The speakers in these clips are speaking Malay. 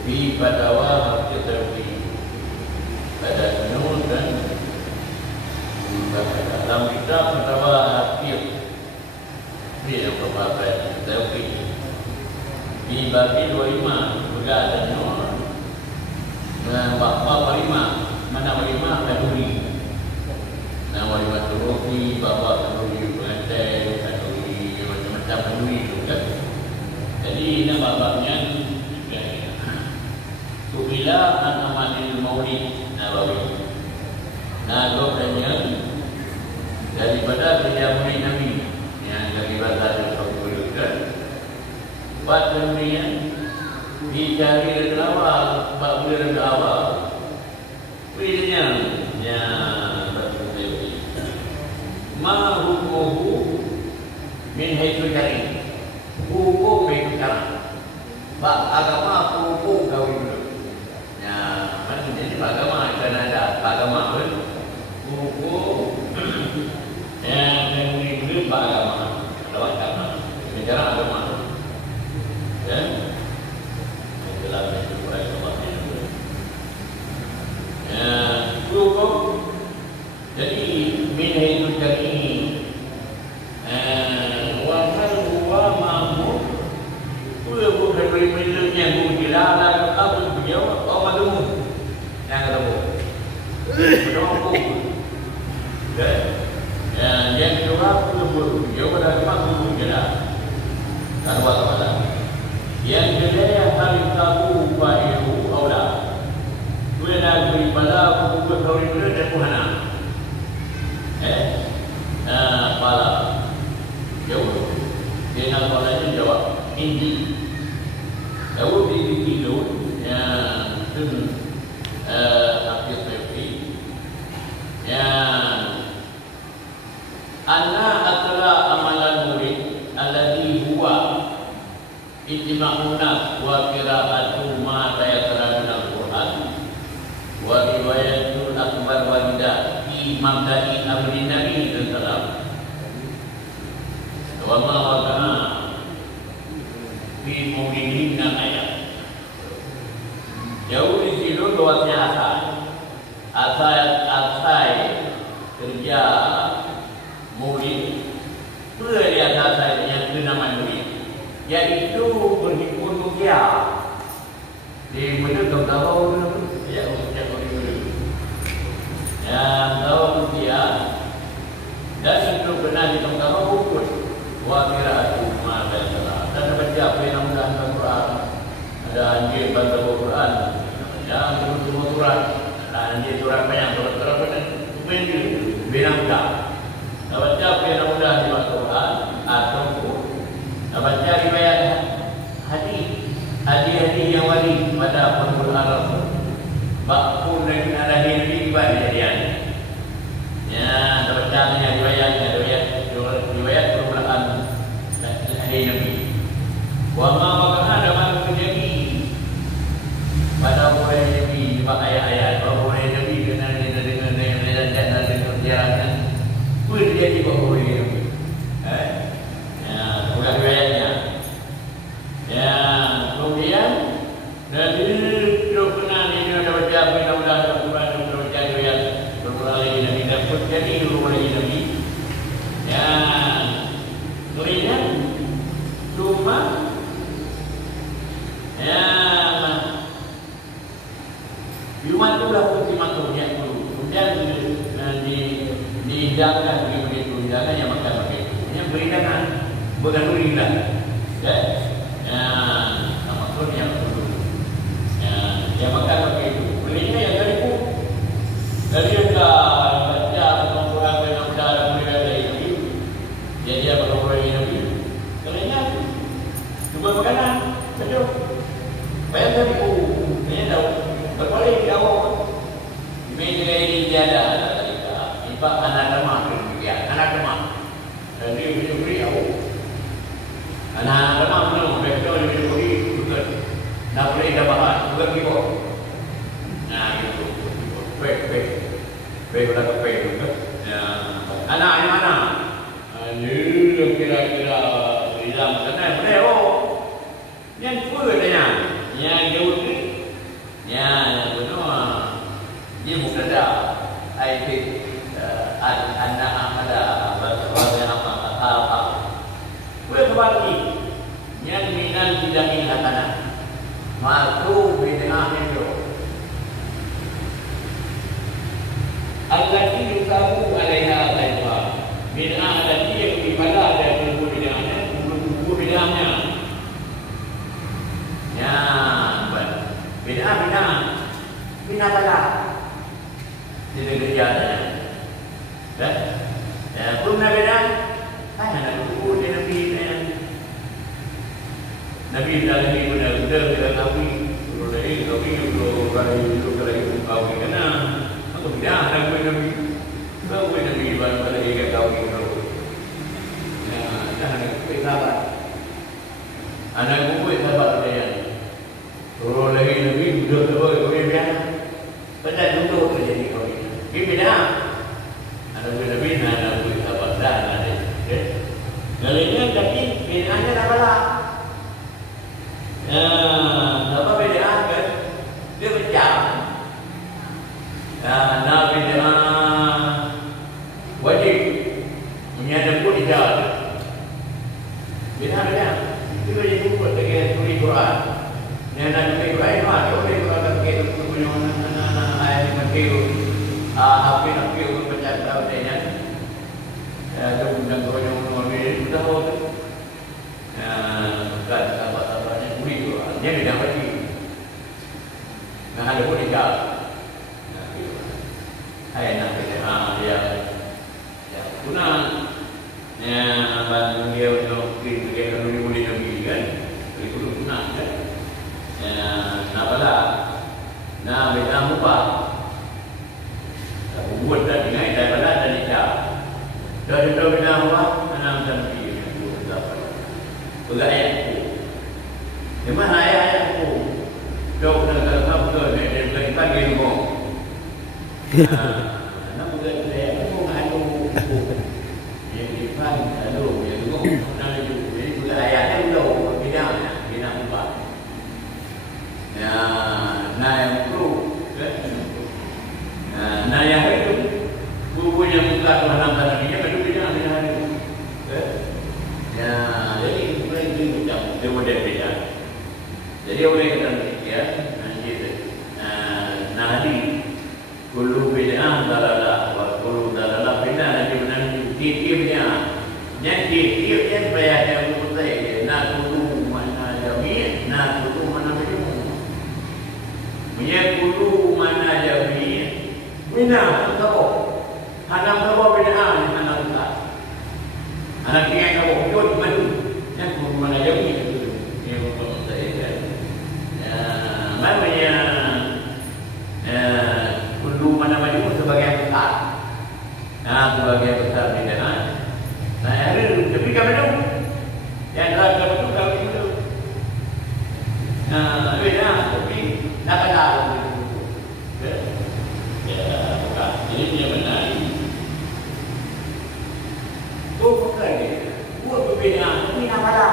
Fi badawa kita pada Nur dan dalam kitab badawa Hafiz ini yang berbahasa Tauhid dibagi 25 berada Nur dan bapa 5 mana 5 Tauhid nama 5 Tauhid bapa Tauhid pengantin Tauhid macam-macam Tauhid itu kan. Jadi nama babnya Bila an-amanil maulid Nabawi. Nah, doanya daripada kerja murid Nabi yang dari bahasa Rasul kan. Buat kemudian dicari dari awal, buat mulai dari awal. Pilihnya ya betul. Ma hukumu min haitsu syar'i. Hukum itu cara. Bak agama hukum kawin dulu. Jadi agama akan ada agama buku yang mengikuti agama lewat agama bicara agama ya jelas itu mulai sebabnya ya buku jadi bina itu dari wahai huwa mamu bukan miliknya bukan apa beliau apa dulu yang kedua, menunggu. Yang kedua, belum. Jauh dari mana belum jelas. Kedua kepada. Yang ketiga, hari tahu bahiru awla. Dua lagi pada buku kawin dulu dan puhana. Pala. Jauh. Dia nak palanya jawab Hindi. Jauh di kilo. Yang Hafiz Tauhid yang anna aqra amalan murid alladhi huwa ijma'un nas wa qira'atu ma tayasara min al-Qur'an wa riwayatul akbar walidah fi mabda'i amri Nabi sallallahu wa ma waqa'a fi mawlidin ayat. Jauh di situ luasnya asal kerja murid boleh dia asal yang kenaman murid yaitu berhimpun rupiah di mana tahu ya usia murid yang tahu rupiah dan itu benar di tahu pun wakira itu masalah dan baca apa yang mudah Al-Quran ada anjir baca Al-Quran yang bertemu surat dan anjir surat banyak surat benar benang mudah baca benang mudah di Al-Quran ataupun baca riwayat hadis yang wali pada Al-Quran Rasul bakpun dan ada diri pada jadian ya bacanya riwayat Al-Quran hadis Nabi wa ma ada mana terjadi pada mulai Nabi sebab ayat-ayat mulai Nabi dengan sejarahnya pun terjadi pada mulai Nabi bukan riwayatnya ya kemudian dari itu pernah dia ada baca undang-undang Al-Quran ada baca riwayat Al-Quran lagi Nabi dan pun jadi mulai Nabi ya kemudian cuma ya Jumat itu dah ultimatumnya dulu. Kemudian dihidangkan begitu, hidangkan yang makan begitu. Yang berhidangan bukan berhidangan. Ya, maksud yang dulu. Yang makan begitu. Belinya yang dari bu, dari baca Al-Quran benar dalam beribadah ini. Jadi apa Al-Quran ini? Belinya juga makanan, betul. Bayar dari bu, ini tahu. Berpaling di awal meja ini tiada tadi ibarat anak lemah dia anak lemah dan dia beri awal anak lemah belum betul dia beri juga nak boleh dapat juga gitu nah gitu berapa juga ya anak yang mana ini kira-kira dalam sana boleh yang pun katanya yang jauh Ya, benar. Dia bukan ada IT anak ada bahasa apa. Boleh berbagi. Yang minat tidak minat tanah. Matu bid'ah itu. Allati yusabu alaiha taifa. Bid'ah allati yang ibadah dan bid'ahnya, bid'ahnya. Ya, bid'ah bala. Tidak kerjanya. Ya, belum ada bid'ah. Nak dulu dia Nabi dalam ini benar-benar kita tahu lagi kau kena atau tidak ada Nabi baru kita tahu ya jangan sabar anak buku sabar dia kalau lagi Nabi sudah tahu kau biar pada dulu terjadi kau ini beda anak Nabi anak buku sabar dah ada lainnya tapi bedanya apa lah. Apa beda kan? Dia macam beda wajib menyadap pun tidak beda itu wajib pun dengan tulis Quran yang nak tulis Quran mana boleh Quran pakai punya ayat pakai apa macam tahu dia kemudian kalau yang mengambil sudah tahu kan sahabat-sahabatnya kulit dia tidak pergi ada pun tinggal ayat nak dia guna bantu dia untuk dia boleh pergi kan boleh guna kan apalah beda muka buat dan ingat daripada dan nikah dari beda muka anak dan ayatku. Di mana ayatku? Jauh dari kamu tu, dari pagi tu. Nak buat ayatku ngadu. Yang di pagi ngadu, yang tu nak ju. Jadi buat ayatnya dulu bina ubah. Ya, yang perlu. Yang itu bukunya buka dalam tanah ini baru bina hari. Ya, jadi dia model beda. Jadi oleh kerana ya, nadi kulu beda dalalah, kulu dalalah beda nanti benar tiapnya. Yang tiapnya bayar yang betul. Nak kulu mana jami, nak kulu mana berimu. Punya kulu mana jami, bina tahu. Anak tahu beda anak tak. Anak dia tahu jod madu. Yang kulu mana jami. Maknanya kulu mana maju sebagai besar. Sebagai besar bid'ah. Ada tapi kami tahu yang rasa betul kami itu. Beda tapi nak kenal. Bukan. Ini dia benar. Bukan dia. Buat berbeda. Tapi nak pada.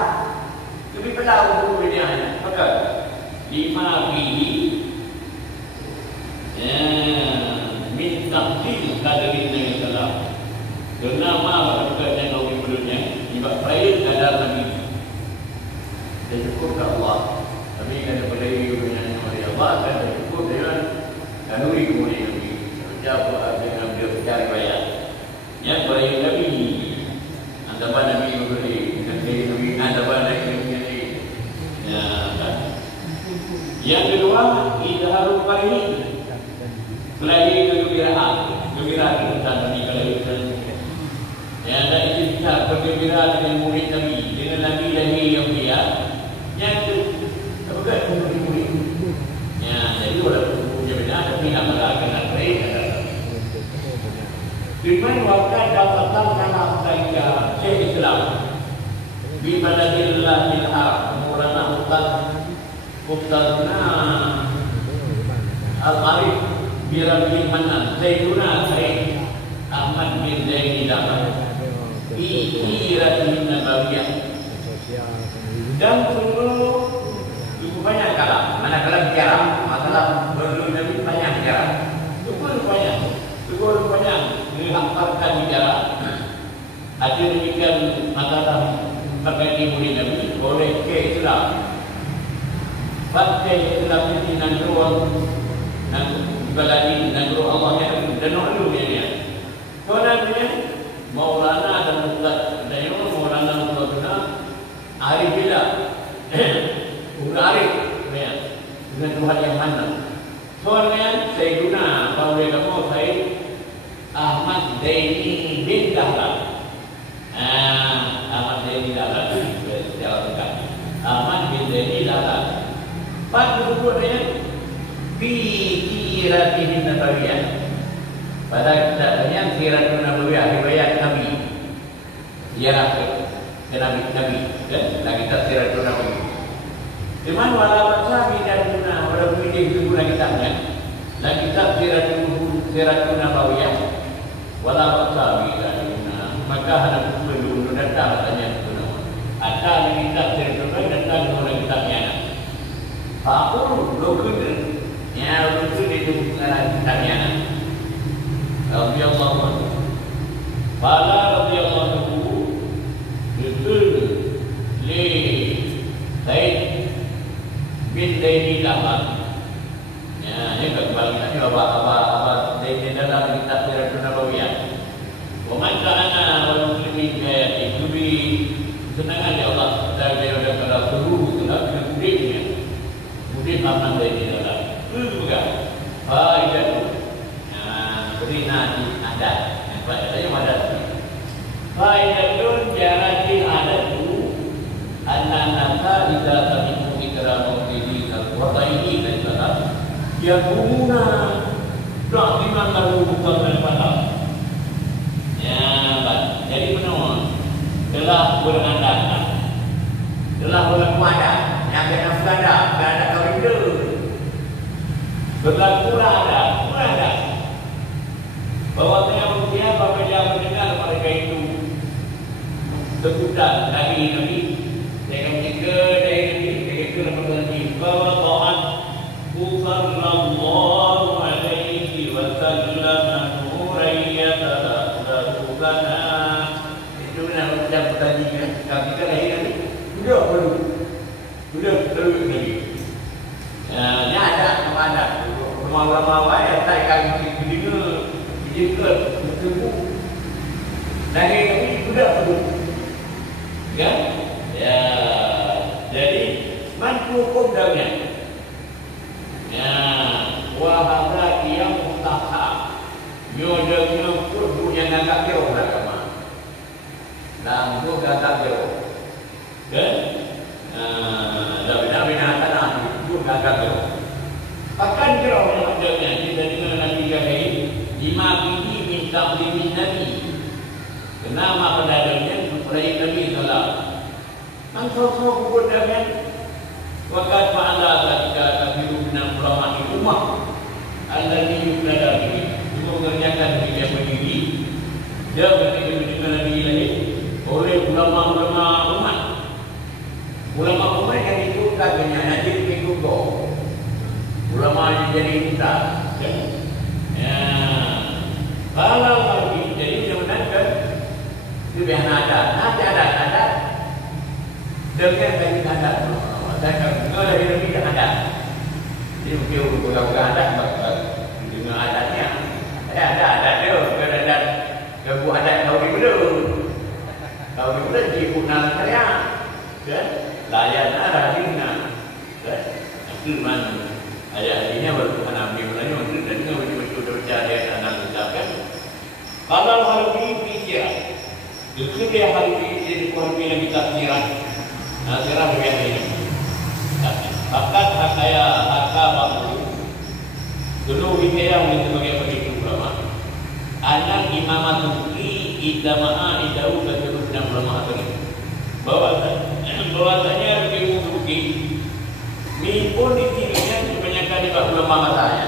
Tapi pada buat berbeda. Maka 5 bihi min taqdil qadarin Nabi sallallahu bernama berkatnya Nabi sebelumnya ibad baik kadar Nabi dan cukup ke Allah tapi kata pada dengan Allah kan cukup dengan kanuri kemudian Nabi jawab dengan dia cari bayar yang baik Nabi antara Nabi memberi Nabi antara Nabi yang kedua, izharul farihin. Selain kegembiraan tentang Nabi kalau yang ada itu kita bergembira dengan murid Nabi, dengan Nabi yang mulia. Yang itu apa murid? Ya, jadi orang punya beda tapi amal kena baik ada. Firman waktu dapat dalam mereka Syekh Islam di baladillahil haram murana Muqtadna Al-Arif Birabil Manan Zaiduna Syekh Ahmad bin Zaini Dahman Ikiratin Nabawiyah dan seluruh banyak kalam mana kalam bicara masalah Islam. Partai Islam ini nangruang baladi nangruang Allah yang dan orang dia. Soalnya Maulana dan Ustaz dan yang Maulana Ustaz Arif bila udah Arif ya dengan Tuhan yang mana. Soalnya saya guna kalau dia kamu saya Ahmad Zaini bin Dahlan. Ahmad Zaini Dahlan secara tegas. Ahmad bin Zaini Dahlan. Pada bukunya Fikiratihin Nabawiyah. Pada kitabnya Siratun Nabawiyah riwayat Nabi. Ialah Nabi dan kitab Siratun Nabawiyah. Cuman walau kami dan guna walau ini guna kitabnya. Dan kitab Siratun Nabawiyah walau kami dan guna maka ada perlu datang tanya guna. Ada di kitab Siratun Nabawiyah datang guna kitabnya. Aku lokuter ya lokuter itu kitabnya. Radhiyallahu Fala radhiyallahu betul li Said bin Zaini Dahlan. Ya, ini kembali tadi apa Zaini dalam kitab Siratun Nabawiyah. Wa man kana wal muslimin itu bi senangan ya Allah dari daripada seluruh dalam hidupnya. Mungkin Ahmad Zaini Dahlan. Itu juga. Itu. Beri nadi adat. Yang saya adat. Faidatun jaratil adatu anna nasa idza sami'u ikramu bihi al-qur'ani dan salat yaquluna rahman lahu bukan pada. Ya, Pak. Jadi benar. Telah beradat. Telah berkuadat. Yang kena berada, berada kawin dulu. Berlaku ada. Bahwasanya manusia apabila mendengar mereka itu sebutan dari Nabi, dengan dari Nabi bahwa Tuhan sallallahu alaihi wasallam nuriyatan lana itu nama ucap tadi kan kami kan lahir ni sudah terus lagi. Ini ada ulama-ulama yang saya kami dengar juga bertemu dari kami sudah perlu ya jadi mantu hukum dalamnya ya wahada yang mustahab nyodanya kurdu yang agak jauh agama dan itu agak jauh kan bina-bina tanah itu agak jauh akan jauh yang adanya kita dengar Nabi Jahil lima ini minta beli Nabi. Kenapa pedagangnya mempelai Nabi Sallam? Angkau buku dengan wakat ma'ala ketika kabiru binang ulama di rumah alladhi yukladar ini itu mengerjakan dia berdiri dia berkata dengan Nabi lahir oleh ulama-ulama umat. Ulama umat yang ditukar dengan Najib Mikuko ulama yang jadi kita kalau lagi jadi sebenarnya itu biar ada dengan kaji ada dan kalau dari lebih ada jadi mungkin bukan ada dengan adatnya ada dia kebu adat kau di belum di punang saya kan layan ada dina kan itu mana ayat ini baru Nabi mulanya untuk dan betul-betul berjaya dalam ucapan. Kalau hal ini pikir, itu dia hal ini jadi korban yang kita kira, kira berbeda ini. Bahkan saya waktu dulu kita yang sebagai pendiri ulama, anak imamat Turki idamaah idau kecuali enam ulama itu. Bahwasanya begitu Turki, mipun di dirinya kebanyakan di bawah ulama matanya.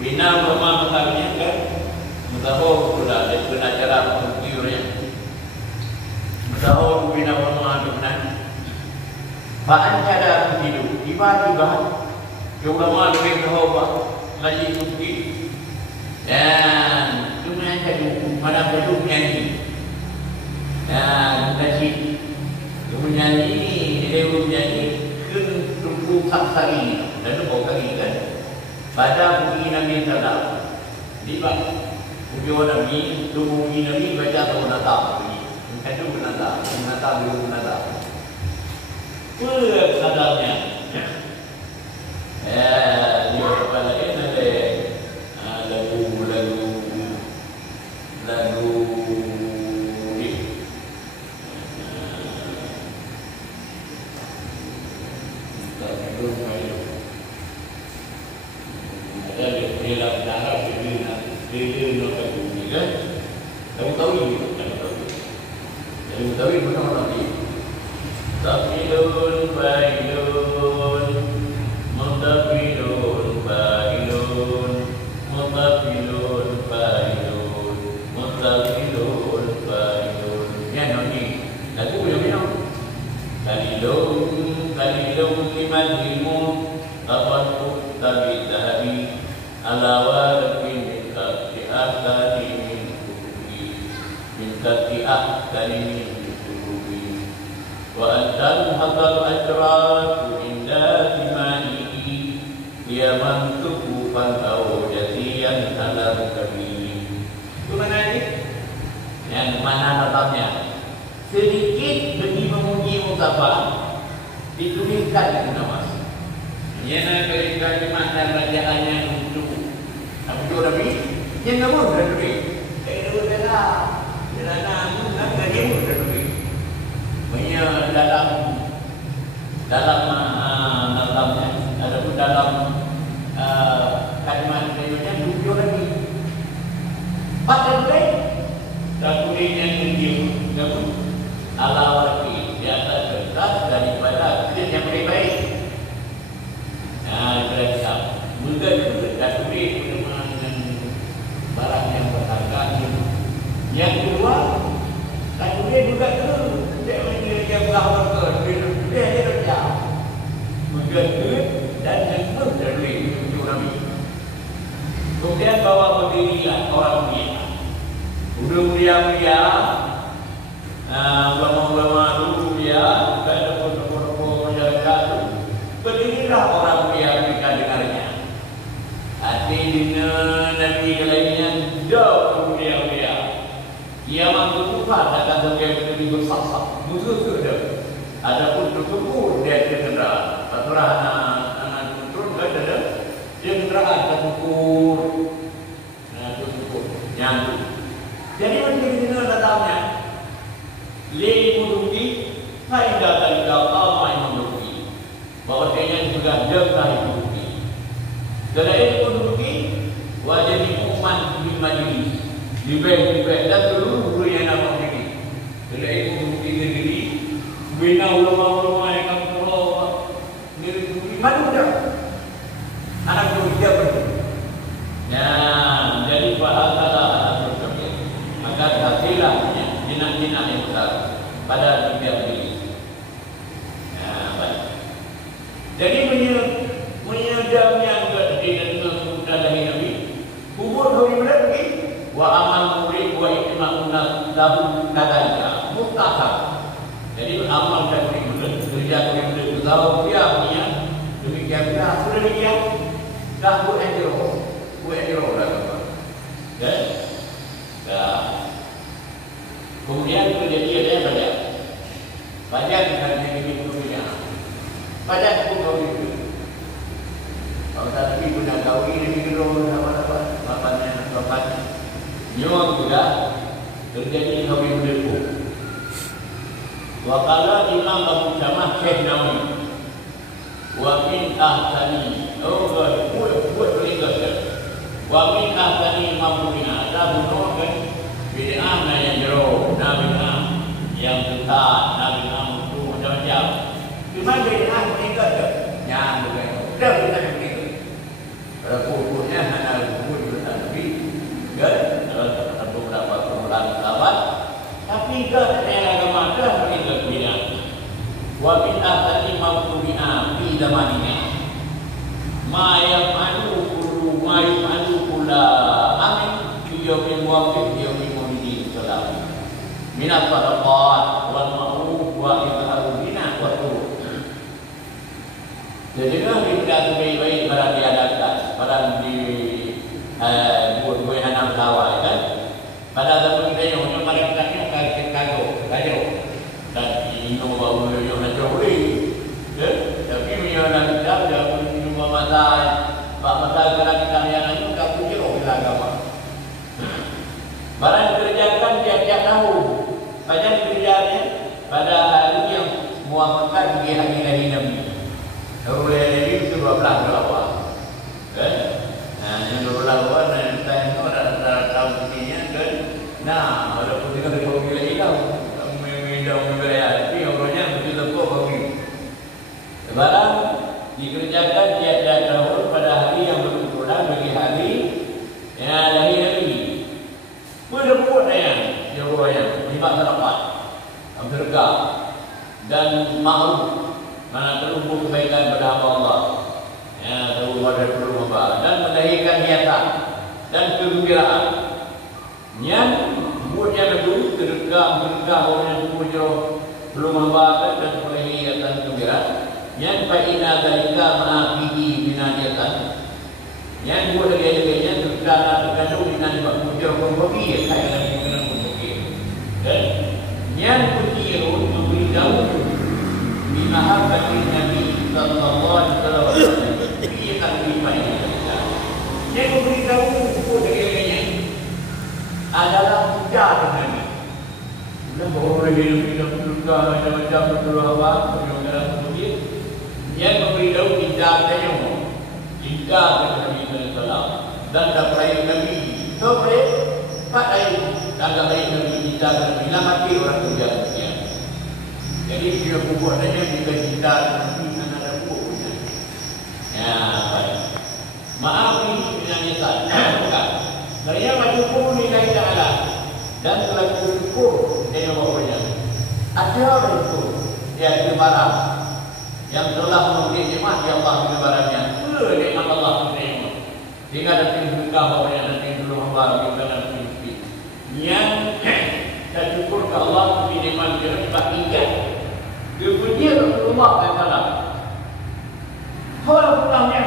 Bina ulama matanya kan, mutahu sudah ada cara mengukurnya. Mutahu bina ulama benar. Bahan cara hidup, tiba-tiba ulama lebih tahu lagi Turki dan cuma jadi pada bentuknya ini dan kasih menyanyi ini dia menyanyi saksari dan itu bawa kali kan pada bunyi Nabi Sallallahu di bak bunyi Nabi tu bunyi Nabi baca tahu nata bunyi itu nata belum nata sadarnya dia kepala ini ada lagu dalam darah dia nak bunyi kan tahu ini tahu benar nanti tafilun bailun mutafilun bailun mutafilun bailun mutafilun bailun ya nanti lagu punya kalilum liman ilmu tafattu tabi ala warqin min kati ahkani min kutubi wa antal hadal ajraku inda timani ya mantuku pantau jatian dalam kami itu mana ini? Yang mana tetapnya sedikit demi memuji mutafah dituliskan di nama yana berikan dimana rajaannya untuk apa itu Nabi yang namun Nabi itu adalah namun Nabi Nabi punya dalamnya ada pun dalam kalimat kalimatnya tujuh lagi pada mulai takulinya tujuh namun ala warqi di atas kertas daripada kerja yang lebih baik. Berasa muda itu tasbih dengan barang yang berharga. Yang kedua, tasbih juga tu dia menyediakan bahawa dia ada kerja. Muda itu dan yang berdiri untuk Nabi. Kemudian bawa berdirilah orang mulia. Udah mulia-mulia, ulama-ulama dulu mulia, ada pun masyarakat. Berdirilah orang mulia kita dengarnya. Hati dina Nabi lainnya jauh mulia-mulia. Ia mampu tuhan akan terjadi lebih bersasak. Musuh sudah. Adapun terkumpul dia kenderaan. Paturah anak turun ke ada dia kenderaan terkumpul. Terkumpul nyambung. Jadi menjadi dina datangnya. Li muduki faidah dari kau yang muduki. Bahawa dia juga jangka bukti. Selain itu bukti, wajib dihukuman di majlis, di beg dan seluruh yang nama ini. Selain itu bukti sendiri, bina ulama-ulama yang akan berlawan diri bukti mana muda. Anak itu dia betul. Ya, jadi bahasalah anak tersebut. Maka hasilnya jinak-jinak yang besar pada tiga diri. Jadi menyedam yang berdiri dengan sunnah dari Nabi. Kubur dulu berarti wa amal murid wa ikma'una lahu kadalika mustahab. Jadi amal dan murid kerja murid tahu dia punya demikian dah sudah demikian dah bu ejro dah apa. Dah. Kemudian kejadian banyak dengan ini punya. Banyak pun kau itu. Kalau tadi punya kau ini mikro apa bapaknya. Nyuang juga terjadi kau yang berdebu. Wakala Imam Abu Jamah Syekh Nawawi. Wa min ahsani. Oh God, buat ringkas. Wa min ahsani mampuina. Ada bukan bid'ah yang jero, bid'ah yang besar, bid'ah itu macam-macam. Cuma bid'ah mereka yang dah kita begitu. Kalau pokoknya hanya pun bertanbi, kan? Ada beberapa permulaan sahabat, tapi kan yang agama dah mereka bid'ah. Wa bid'ah tadi mampu bid'ah di zamannya. Ma yaf'alu kullu ma yaf'alu kulla amin fi yawmin waqif yawmin maulidi sallallahu. Min al-sadaqat wal ma'ruf wa idharu bina wa Jadilah kita baik-baik barang diadakan, barang di buat hanam sawah kan. Pada zaman kita yang mereka kan kacau, dan ini bawa yang nak curi, tapi yang kita dah minum masa kerana yang itu kapu jeruk agama. Barang dikerjakan tiap-tiap tahun, banyak kerjanya pada hari yang muafakat di hari Nabi. Oleh Nabi itu 12 berapa? Kan? Nah, yang 12 orang yang time itu ada tahun ini kan. Nah, ada pun kita boleh pilih hilang. Minum beraya, tapi orangnya betul lekuk bagi. Barang dikerjakan tiap-tiap tahun pada hari yang berkebetulan bagi hari yang hari Nabi. Berdebat yang jawabannya 5 sarapan, berkah dan ma'ruf. Mana terhubung kebaikan pada hamba Allah, ya, terhubung pada rumah dan melahirkan niatan dan kegembiraan. Yang buatnya lebih terdekat orang yang punya belum hamba dan melahirkan kegembiraan. Yang faina dalika ma'afihi binadiatan. Yang buat lagi-laginya terkadang binadiatan punya pembagi, kaya dengan pembagi. Dan yang kecil memberitahu mahabbati Nabi sallallahu alaihi wasallam. Dia akan beriman kita. Dia memberitahu kepada adalah puja Nabi. Bila orang hidup suka macam-macam betul apa, dalam kemudian dia memberitahu kita tanya jika Nabi sallallahu dan dapat Nabi sobre pada tanggal Nabi kita bila mati orang kerja. Jadi dia buatnya juga kita dengan ada bukunya. Ya, baik. Maaf ini penyanyian. Bukan. Saya bersyukur nilai Ta'ala dan telah bersyukur dengan bawahnya. Ada orang itu dia barang yang telah memberi nikmat yang Allah kebarannya. Nikmat Allah menerima. Sehingga ada tinggal bawahnya dan tinggal Allah di dalam mimpi. Yang saya syukur ke Allah memberi nikmat dia sebab ingat. Kemudian Rasulullah SAW Khulafulahnya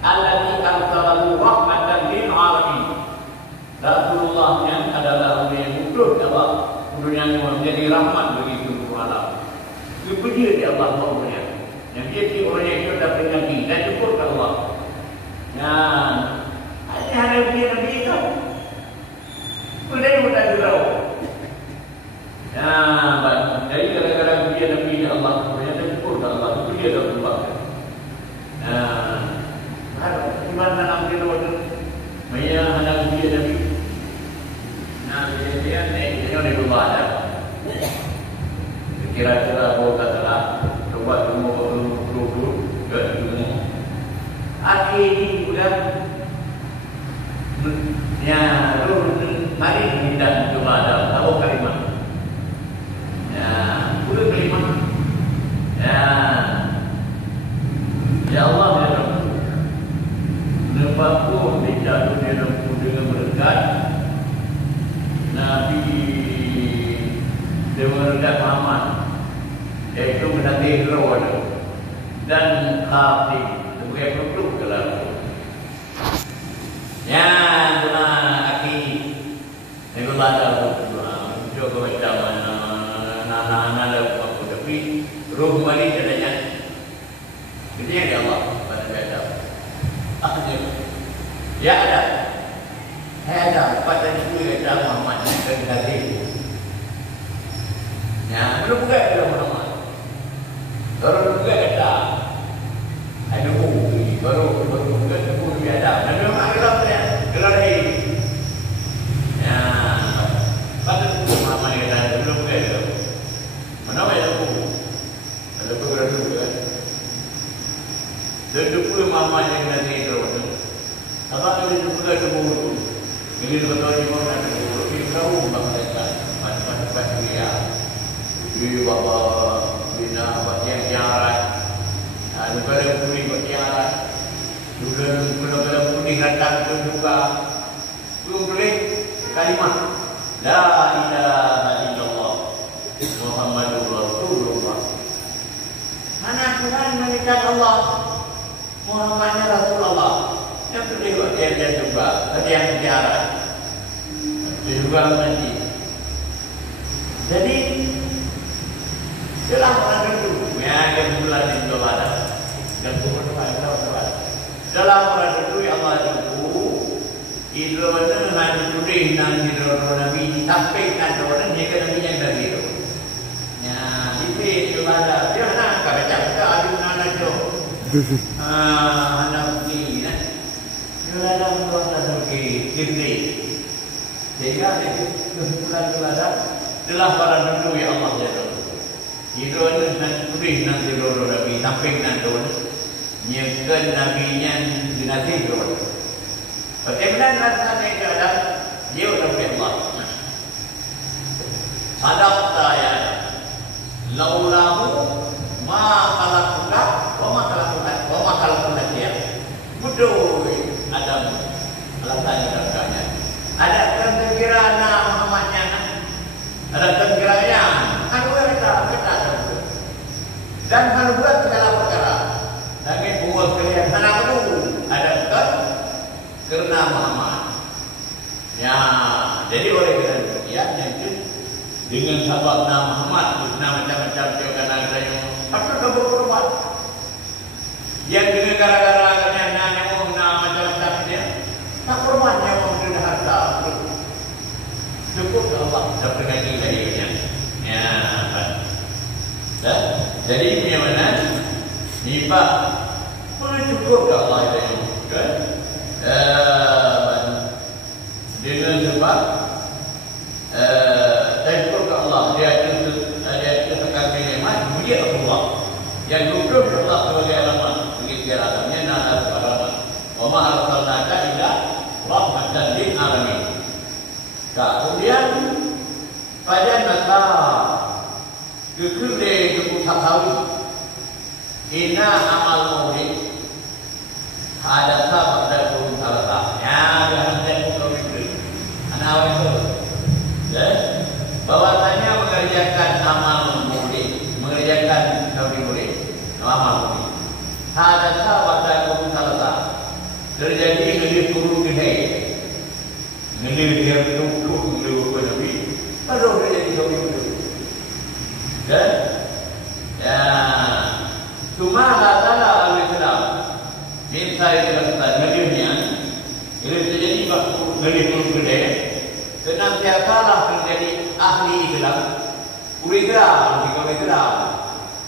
Alladhi arsalahu rahmatan lil alamin. Rasulullahnya adalah orang yang mudah Allah, orang yang menjadi rahmat bagi seluruh alam. Kemudian dia Allah SWT yang dia si orang yang sudah berjanji dan syukur ke Allah. Nah, ada dia Nabi itu sudah mudah tahu. Nah, jadi gara-gara dia Nabi Allah, ternyata syukur ke Allah, itu dia dah berubah. Nah, gimana nak dia waktu Maya anak dia Nabi. Nah, dia ni berubah dah. Kira-kira bawa katalah, coba semua peluru ke semua. Akhir ini sudah, ya, mari kita coba ada tahu kalimat. Boleh terima. Ya Allah ya Rabbi. Lepaku dijatuh dengan berkat Nabi dengan berkat Muhammad, yaitu menanti roh dan khatib sebagai penutup dalam. Ya, akhir dengan baca juga macam anak-anak ada waktu tapi roh mari adanya. Jadi yang Allah pada kita. Akhirnya ya ada pada itu ada Muhammad yang hadir. Ya, belum buka dalam Muhammad. Baru buka kata ada baru buka sebut dia ada. Dan memang akhirnya gelar ini. Ya, pada itu Muhammad yang ada belum buka itu. Mana ada buku? Ada beberapa buku kan? Dan buku Muhammad yang nanti itu. Apa ada buku ada buku? Ini betul ni orang ada buku. Ini tahu bangsa macam-macam dia. Dia bapa bina buat yang jarak. Negara putih buat jarak. Negara putih datang ke juga. Belum boleh kalimah la ilaha illallah Muhammadur Rasulullah. Mana Tuhan mengikat Allah Muhammadnya Rasulullah. Yang kedua dia juga ada yang sejarah. Itu juga nanti. Jadi dalam orang itu, ya yang bulan itu ada dan bukan dalam orang itu ya Allah itu mana hanya tulis nanti Nabi sampaikan orang dia kena minyak dari itu. Ya, itu ada dia nak baca ada mana tu. Anak ini, dia ada orang kiri. Sehingga kesimpulan ada telah para dulu ya Allah jalla. Itu nanti tulis nanti Nabi sampaikan tu. Nyekan nabinya dinasti tu. Bagaimana rasanya itu ada dia udah Allah. Sadaqta ya. Laulahu ma khalaqna wa ma khalaqna dia. Bodoh Adam alasannya rasanya. Ada kira-kira Muhammadnya. Ada kira-kiranya. Aku kita dan kalau buat segala perkara. Lagi buat kelihatan apa ada karena Muhammad. Ya, jadi oleh kerana demikian itu dengan sebab nama Muhammad, nama macam-macam juga ada yang patut berkorban. Yang dengan gara-gara kerana nama macam-macam dia, tak korban yang sudah harta cukup Allah dapat lagi darinya. Ya, jadi bagaimana? Ni Pak, cukup Allah itu kan? Dengan sebab syukur ke Allah dia itu sekarang nikmat dia Allah yang duduk Allah sebagai alamat begitu alamnya nada alamat wa ma arsalnaka illa rahmatan lil alamin. Kemudian pada masa kekede kepusahawi ina amal maulid ada sahabat dan turun salah ya dalam tempoh itu anak itu ya bahwasanya mengerjakan amal maulid mengerjakan maulid amal maulid ada sahabat dan turun salah terjadi ngelir turun gede ngelir dia turun ngelir ke Nabi baru terjadi maulid kan ya cuma katalah al-Islam minta itu ngelirnya itu terjadi waktu ngelir turun gede senantiasalah menjadi ahli Islam Islam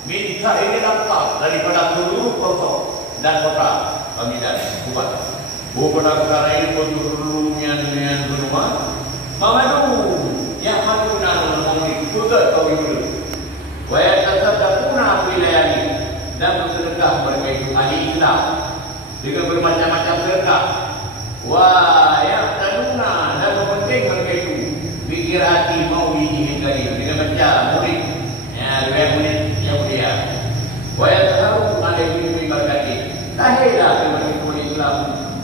minta ini lengkap daripada seluruh kota dan kota pemidan bukan pada perkara ini seluruhnya dengan rumah mamadu yang maduna mengambil juga kau itu wa yatasaddaquna fi layali dan bersedekah mereka itu ahli Islam dengan bermacam-macam sedekah wa yaqtaduna dan penting mereka itu pikir hati maulidih karim dengan baca murid ya dua murid yang mulia wa yataharu alaihi bi barakati lahirlah kepada Islam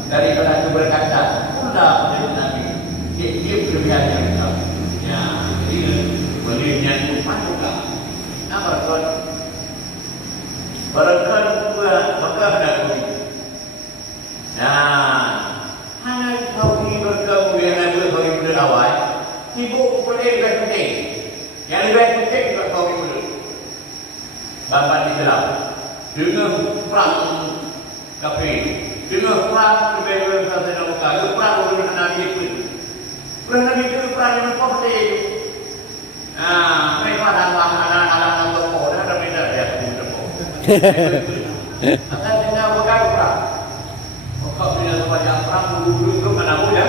daripada keberkatan pula dari Nabi dia berbicara Islam ya ini belinya itu juga nama Tuhan barangkali pula maka ada nah, hanya kau ini berkamu yang ada bagi muda awal, sibuk boleh lebih penting. Yang lebih penting juga kau ini muda. Bapak Islam, dengan perang kafir, dengan perang kebebasan dan muka, dengan perang dengan Nabi itu. Perang Nabi itu perang dengan kafir itu. Nah, mereka anak-anak berkau, ada beda dia berkau. Akan tinggal berkau perang. Kau bila baca perang dulu ke mana pun ya?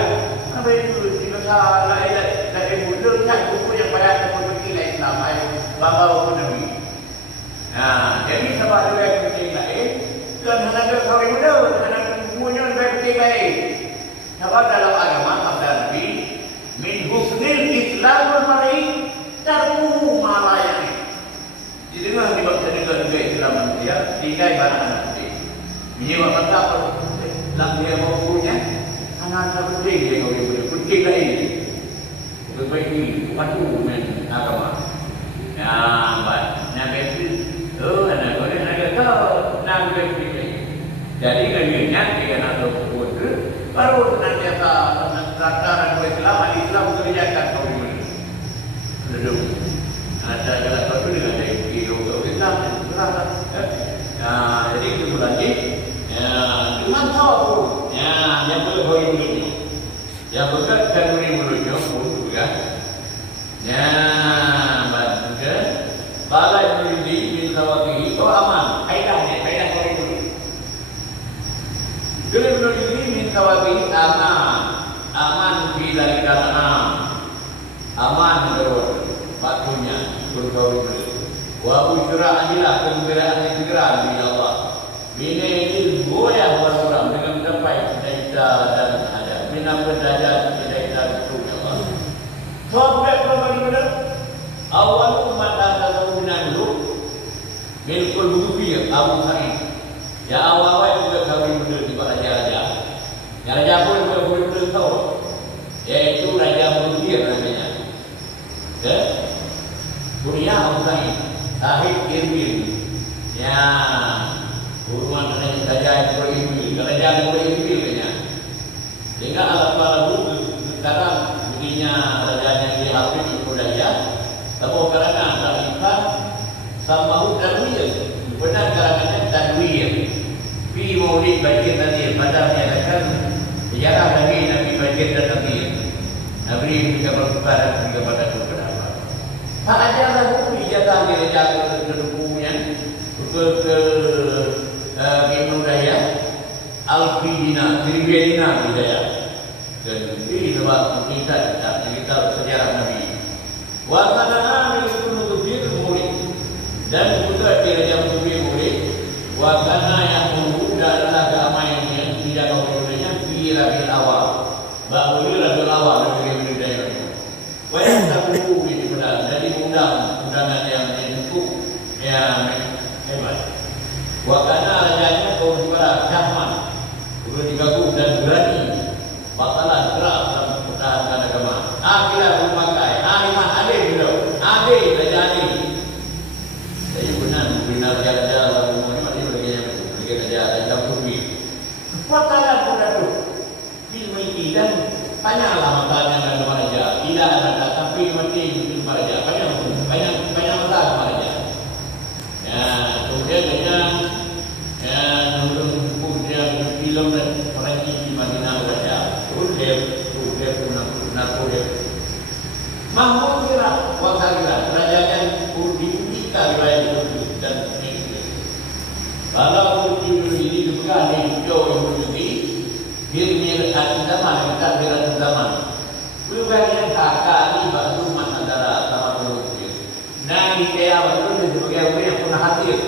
Apa itu di masa lain dari muda tak buku yang pada seperti Islam bawa Nabi. Nah, jadi sebab ada penting lain dan ada orang muda, ada punya penting lain. Sebab dalam agama sabda Nabi, min husnil Islamul mar'i tarku ma la ya'ni. Didengar di bab dengan Islam dia tinggal barang Nabi. Ini waktu apa? Lang dia mau punya anak penting dia boleh penting lain berbaiki padu men agama ya baik nabi itu anak boleh nak kau nak berbaiki Jadi ngenyat dengan atau kudu baru senantiasa tataran Islam, Islam kerjakan kau ini. Duduk. Ada jalan satu dengan ada video kau Islam, berapa? Nah, jadi itu lagi. Ya, cuma tahu. Ya, yang boleh kau ini. Yang bekat kan murid-muridnya pun juga. Ya, baca. Balai murid bin Sawati itu aman. Kaidahnya, kaidah kau itu. Dengan murid bin Sawati aman di dari karena aman terus waktunya bergaul. Wa busyra adilah kegembiraan yang segera di Allah. Bina ini goyah orang-orang dengan mencapai cita-cita dan ada. Bina berdaya cita-cita itu ya Allah. Sampai benar-benar awal umat datang kemudian dulu Milkul Bukufir Abu Sa'id. Ya awal-awal juga kawin benar di raja-raja. Yang raja pun boleh benar tahu. Yaitu Raja Bukufir namanya. Ya, Buria Abu Sa'id, Sahib Irbil. Ya, uruan dengan Raja Irbil, Raja Irbil kayaknya. Sehingga alat para guru sekarang begininya rajanya di Hafiz Ibnu Daya. Tapi karena Khalifah sama Tanwir, benar karangannya Tanwir. Fi Maulid bagian tadi pada menyatakan sejarah Nabi bagian dan Nabi. Nabi juga berkepada kepada beberapa. Tak ada lagu ijazah gereja kedudukannya ke Ibnu Daya Al-Fidina, Tribedina Budaya. Dan ini sebab kita sejarah Nabi. Wa kana milikun nutubir murid dan juga gereja murid. Wa kana yang muda adalah agama yang tidak mempunyai Rabiul Awal. Bahwa Rabiul Awal dari Ibnu Daya. Wa yasabu ini benar. Jadi undangan yang cukup yang hebat. Wa kana rajanya kaum Jibara Syahman. Udah digabung dan berani. Bakalan keras dalam pertahanan agama. Akhirnya memakai Iman Ade beliau. Ade terjadi. Jadi benar raja lalu Muhammad ini bagi raja Turki. Bakalan beradu. Film ini dan tanyalah makanya dengan raja. Tidak ada tapi mati film raja. Banyak masalah raja. Ya, kemudian kemudian film dan Perancis di Madinah raja. Dia Napoleon. Mahmud kira wakilnya kerajaan diujikan wilayah itu dan Inggris. Kalau ini juga di jauh ini, dirinya akan zaman kita berada zaman. Bukannya kali baru antara sama Turki. Nah di kaya baru sebagai yang pernah hadir.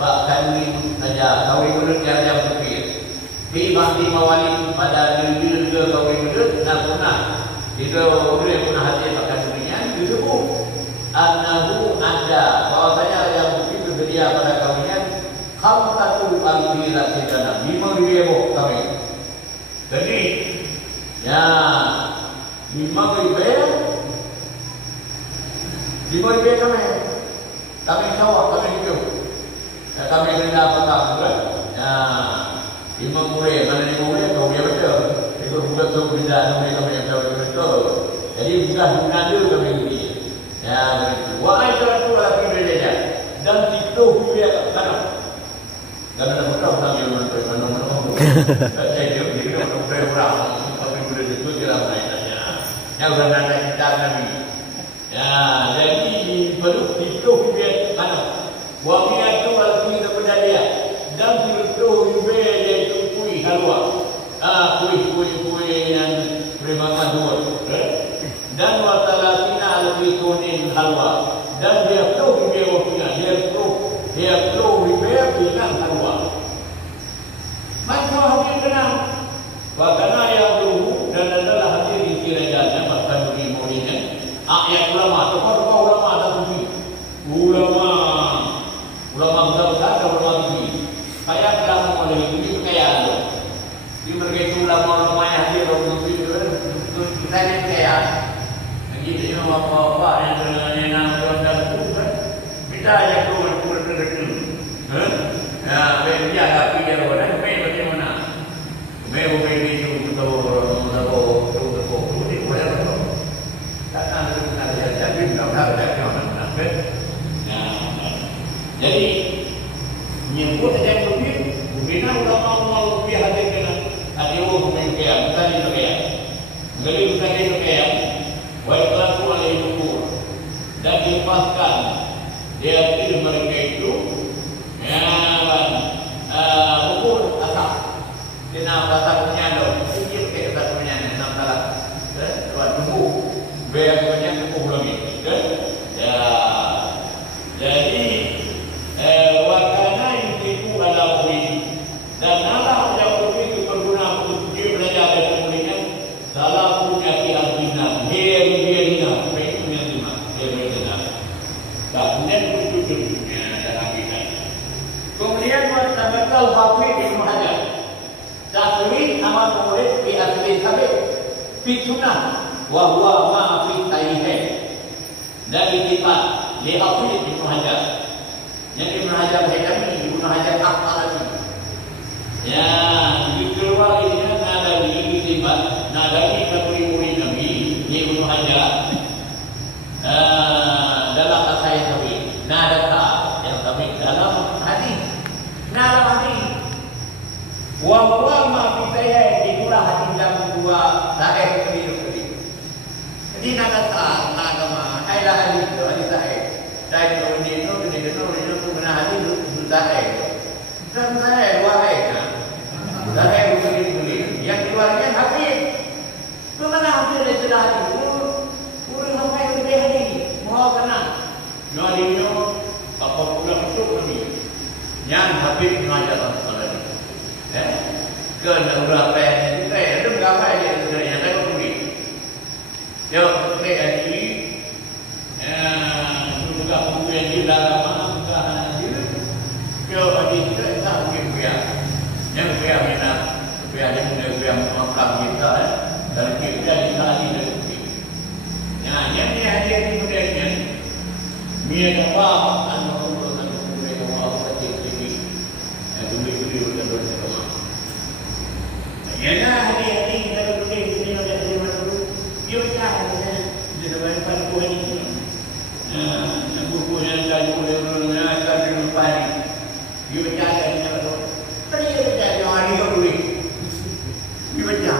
Bahkan ini saja kawin murid yang berpikir. Di Bangti Mawali pada diri ke kawin murid dan pernah itu boleh pernah hadir pada dunia disebut anahu ada bahwasanya Raja Bukit bersedia pada kawinnya khamsatu alfira sidana 5.000 kawin. Jadi ya 5.000 kami sawah kami hidup. Kami kena apa-apa juga. Ya 5 murid, mana 5 murid kau dia betul. Itu bukan tu benda kami yang tahu betul. Jadi bukan ada kami ini. Ya, wa ajaratu lagi beda. Dan itu dia kana. Dan ada beberapa orang yang mana. Saya dia orang tapi sudah itu kira mainannya. Yang berada di Nabi. Ya, jadi perlu itu dia kana. Wa miatu lagi kepada dia. Dan itu dia yaitu kuih halwa. Kuih yang bermakan dua. Dan watalafina al-bitunin halwa. Dan dia perlu dia perlu dengan halwa. Maka hadir kenal. Wakana yang dulu dan adalah hadir di kirajanya bahkan di muridnya. Ayat ulama, tokoh-tokoh ulama ada tujuh. Ulama besar-besar dan ulama tinggi. Kayak dalam model ini kekayaan. Di berbagai ulama-ulama yang hadir untuk kita ini kekayaan. Begitu juga apa-apa yang dengan dan itu kita yang keluar-keluar. Ya, dia agak pikir orang Bagaimana ulama dia hadir dengan adiwah pemimpin tadi sekalian. Mengalir tadi sekalian, wa'iqlatu alaihi ukur dan dilepaskan dia pilih mereka itu ukur asap. Dia nak asap menyandar, dia pakai asap menyandar enam salah. Buat tunggu, biar banyak tunggu lagi. Jadi wakana itu adalah dan Allah yang itu berguna untuk dia belajar dan kemudian dalam punya keyakinan dia punya lima dia benar dan kemudian wujudnya dalam kita kemudian tabakal hafid Ibnu Hajar takwid amal murid fi asli sabit fi sunnah wa huwa ma fi sahihain dan ittifaq li hafid Ibnu Hajar yang Ibnu Hajar Haytami Ibnu Hajar Al-Asqalani ya, dikeluar ini Nadawi ditimbang Nadawi kaburi murid Nabi Ibnu Hajar dalam asai Nabi Nadata yang Nabi dalam hadis wa ma fi saya dikulah hadis dalam dua sahih ini jadi nadata agama ailah hadis itu hadis sahih dan kemudian itu benar hadis itu sahih dan sahih dua sahih bukan yang keluarnya hafid. Bagaimana hafid dari sudah hadis? Urang sampai ke hadis. Mau kena. Nyalinya apa pulang itu kami. Yang hafid mengajar Al-Quran. Kena urang pen itu ada berapa dia sebenarnya ada kami. Yo, saya hadis juga kemudian di dalam bukan yo hadis itu tak mungkin yang dia minat, dia makan kita, dan kita dikali dan nah, yang dia hadir kemudiannya, dia dapat anu urusan mereka mau kecil ini, dulu dan berdoa. Yang hadir kita berdua ini ada terima dulu, dia cakap dia dapat panduan ini, buku yang kayu yang kayu lupa ni, dia cakap dia dapat. Tadi dia baca yang hari itu dulu. Dia baca.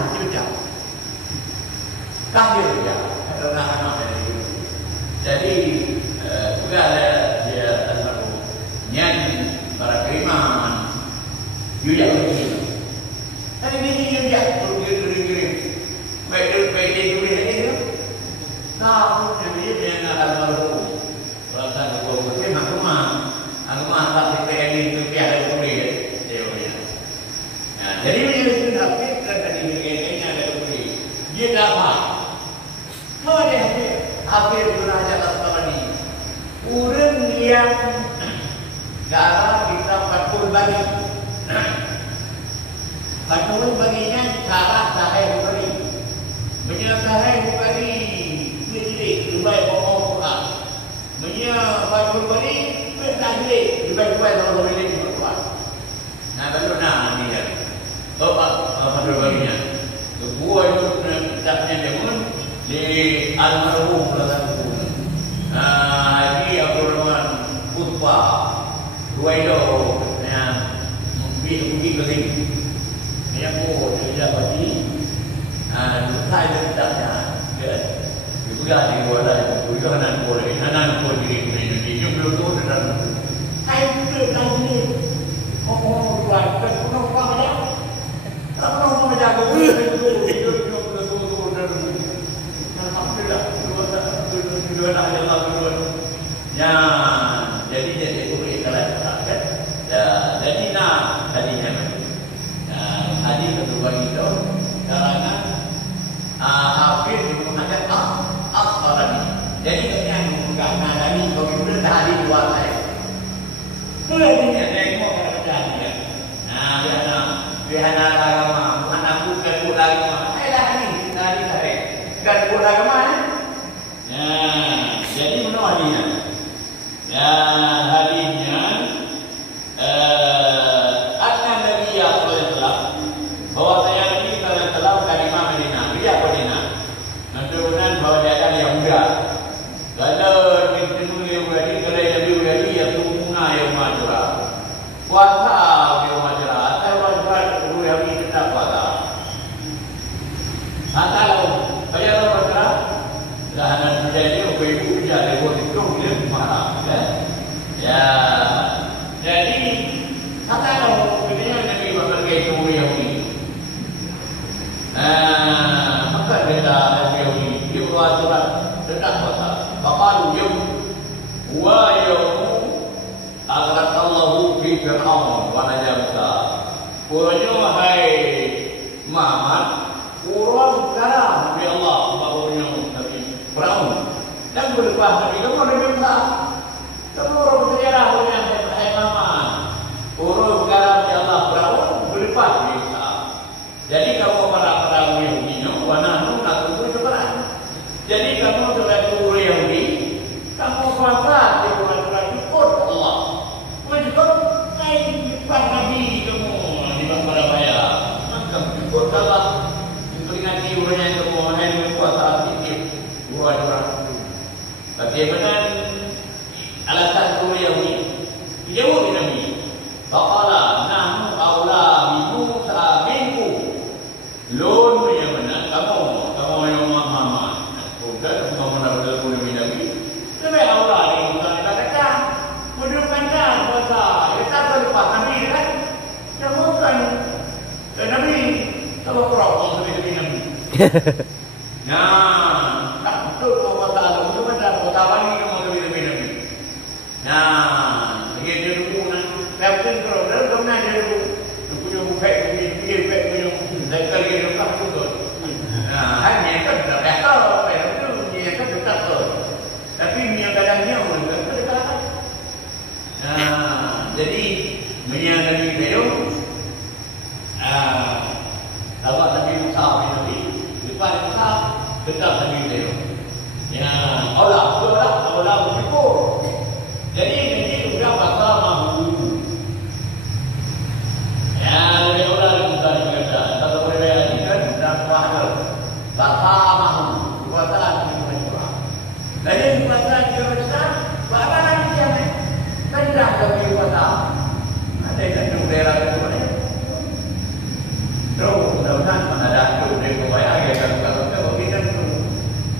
Kah dia baca. Ada anak-anak dari itu. Jadi juga ada dia satu nyanyi para keriman. Dia begitu. Tadi dia perlu kirim. Baik dia tulis ini. Tahu dia nak almarhum. Perasaan aku agama tak PPN itu tiada boleh. Jadi menjadi hafid dan diberikannya ada beri. Dia dapat. Kalau dia hafid beraja Al-Quran urang yang cara kita fatul bagi. Fatul baginya cara sahih Bukhari. Punya sahih Bukhari jadi lebih pokok Quran. Punya fatul bagi bertajwid lebih kalau boleh dibuat. Nah, baru ni dia. Apa baginya? Sebuah itu kitabnya Jamun di almarhum Rasulullah. Di Abdul Rahman Kutba, Ruwaido, Bukti Keling. Yang dia pasti, saya kitabnya. Juga di luar ada, juga anak boleh diri belum tahu dan saya belum tahu. Oh, buat kenapa ada? Kenapa mau menjaga itu alhamdulillah dua nak Allah dua. Ya, jadi itu ikhlas kan. Jadi tadinya hadis kedua itu karangan hafid mengatakan Al-Asqalani. Jadi yang mengatakan tadi kalau kita hadis dua saya. Kemudian tengok keadaan dia. Bihana agama, bukan bukan agama. Lah ni tadi saya. Bukan agama ni. Jadi menolak dia. Ya, hadisnya anna Nabi sallallahu alaihi wasallam bahwa saya Nabi sallallahu alaihi wasallam kalimah Madinah, dia Madinah. Menunjukkan bahwa dia adalah Yahuda. Kalau itu Yahudi, kalau Yahudi yang tunggu yang majra. Kuasa yang majra, atau Wa yaumu aghraqallahu fi fir'aun wa najamsa. Kurangnya wahai Muhammad, kurang sekarang Nabi Allah bahawanya Nabi Fir'aun dan berlepas Nabi kamu Nabi Musa. Kamu orang bersejarah yang hai Muhammad. Kurang sekarang Nabi Allah Fir'aun berlepas Nabi Musa. Jadi kamu para Yahudi wana nu nak tu sebenarnya. Jadi kamu dengan guru Yahudi, kamu kuasa di bulan ikut Allah. Wajib naik pas Nabi kamu di bangsa saya. Maka ikut Allah. Peringati urusnya kamu naik kuasa sedikit dua orang. Bagaimana alasan guru Yahudi? Jawab Nabi. Faqala nahnu aula bi Musa minkum. Lon yang mana kamu yang Muhammad. Sudah kamu nak berlaku Nabi. Sampai Allah ni bukan kata menunjukkan kuasa. Kita berlepas Nabi kan. Kamu kan Nabi kalau kurang seperti Nabi. Nah, tak betul kuasa Allah. Itu benar kuasa bani kamu lebih Nabi. Nah, dia dulu nak lepas kalau dalam dia dulu punya bukit punya saya kali lepas tu. Nah, hanya kan dah betul, betul dia kan betul. Tapi dia kadangnya pun betul. Nah, jadi menyangani beliau awak Nabi Musa Nabi lepas Musa tetap Nabi beliau. Ya, Allah bersyukur. Jadi ini sudah kata mahu. Ya, lebih orang bukan berkata. Kalau berbeza kan dah faham. Kata mahu. Kuasaan itu Quran. Jadi kuasaan itu besar. Apa lagi yang tidak lebih kuasa? Ada yang daerah itu ni. Terus mudah-mudahan ada itu dia kebaya kita kalau kita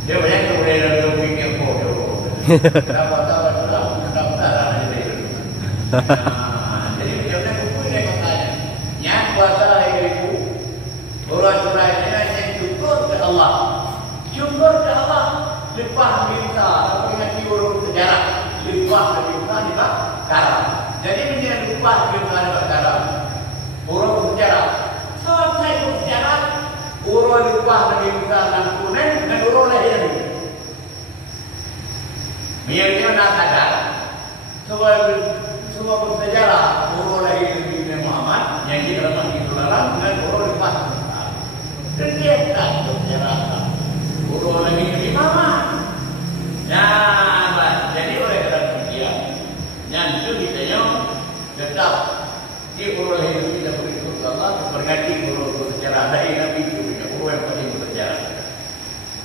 dia banyak daerah itu fikir bodoh. Kenapa tahu sudah pendaftaran itu. Jadi dia buku ini katanya. Yang kuasa itu orang-orang ini yang syukur ke Allah. Syukur ke Allah. Lepas minta mengerti urut sejarah. Lepas minta di sekarang. Jadi dia lepas minta di sekarang. Urut sejarah. Selesai sejarah. Urut lepas minta dan kunen dan urut lahir. Dia nak sadar. Semua bersejarah urut lahir Nabi Muhammad yang dikatakan itu dalam dengan urut lepas. Dan dia tak bersejarah. Urut lahir Nabi Muhammad. Ya, jadi oleh kerana dia, yang itu kita tetap di urut lahir kita berikut Allah berganti urut bersejarah lahir Nabi itu punya urut yang paling bersejarah.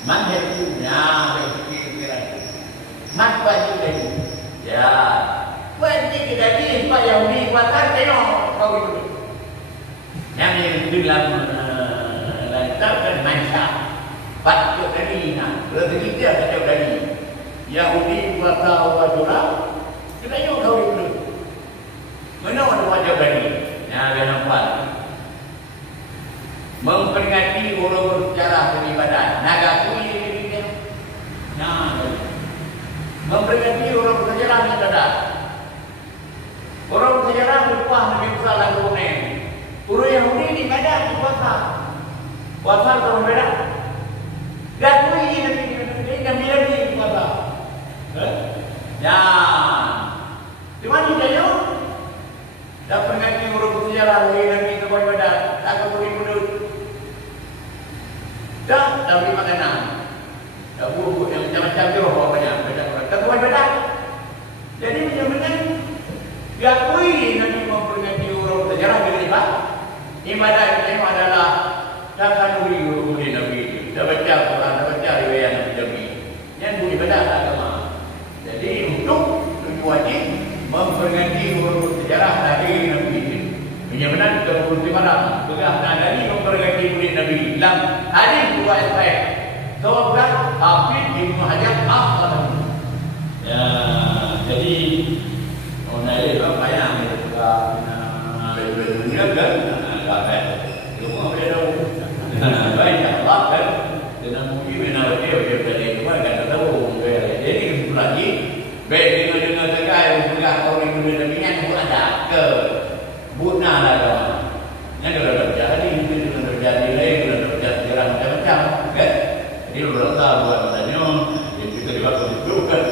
Mana punya pikiran. Mak baju lagi. Ya. Wajib kita ni Pak Yahudi kuasa tengok kau itu. Yang dalam lantarkan masa. Patut tadi nak. Rezeki dia tak jauh tadi. Yahudi kuasa wajurah. Kita jauh kau itu. Mana ada wajah tadi? Yang ada nampak. Memperingati urut sejarah beribadat. Naga kuih dia. Nah. Memperingati orang bersejarah yang ada. Orang bersejarah lupa Nabi Musa lagu kuning. Orang Yahudi ni ada di kuasa. Kuasa sama beda. Gakui Nabi di kuasa. Ya. Di mana dia yo? Dah peringati orang bersejarah Nabi itu beda. Tak boleh mundur. Dah beri makanan. Dah buku yang macam-macam tu banyak. Ketua beda. Jadi benar-benar diakui Nabi memperingati urut sejarah beribadah. Ibadah itu adalah dasar guru Nabi. Dah baca Quran, dah baca riwayat Nabi. Yang beribadah agama. Jadi untuk wajib memperingati urut sejarah dari Nabi. Benar-benar kita berusaha bergerak dari memperingati urut Nabi. Dalam hadis riwayat saya. Sebab Hafiz Ibnu Hajar Asqalani. Ya, jadi orang ini apa yang kita kan? Ada. Semua beda. Baik, Allah kan. Dengan mungkin benar dia berada di mana kan tahu. Jadi lagi baik dengan kau ni dunia demikian pun ada ke buna lah kawan. Yang sudah terjadi, itu sudah terjadi lagi, sudah terjadi macam-macam, kan? Jadi Allah buat tanya, yang kita juga begitu kan?